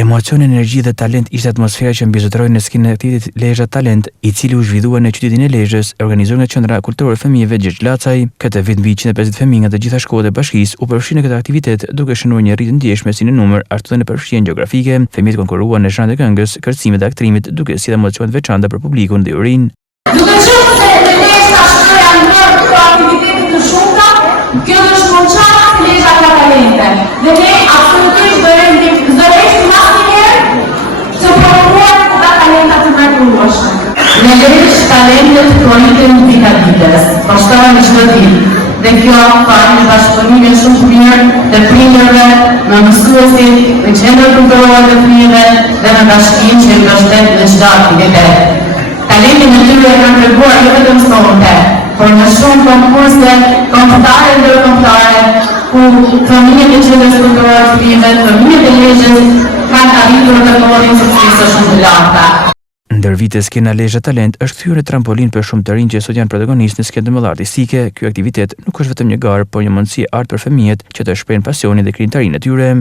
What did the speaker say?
Emocion, energji dhe talent ishte atmosfera që mbizotëroi në skenën e aktivitetit Lezhë Talent, i cili u zhvillua në qytetin e Lezhës, organizuar nga Qendra Kulturore e Fëmijëve Gjergj Lacaj. Këtë vit mbi 150 fëmijë nga të gjitha shkollat e bashkisë u përfshin në këtë aktivitet, duke shënuar një rritje ndjeshme si në numër, ashtu dhe në përfshirjen gjeografike. Fëmijët konkurruan në zhanret e këngës, kërcimit dhe aktrimit, duke sjellë emocione të veçanta për publikun dhe jurinë. Kjo është monçat Lezhë Talente. Dhe ne absolutisht dorëheqim masnjëherë të promovuar këta talenta të mrekullueshëm. Në Lezhë talentet kronikën dita ditës, poshtohen çdo ditë. Dhe kjo ka një bashkëpunime shumë të mirë të prindërve, me mësuesit, me Qendrën Kulturore të Fëmijëve dhe me bashkinë që i mbështet në çdo aktivitet. Talentin e tyre kanë treguar jo vetëm sonte, por në shumë konkurse kombëtare dhe ndërkombëtare, ku fëmijët e Qendrës Kulturore të Fëmijëve, fëmijët e Lezhës kanë arritur të marrin suksese shumë të larta. Ndër vite, skena Lezhë Talent është kthyer në trampolin për shumë të rinj që sot janë protagonistë në skenë të mëdha artistike. Ky aktivitet nuk është vetëm një garë, por një mundësi art për fëmijët që të shprehin pasionin dhe krijimtarinë e tyre.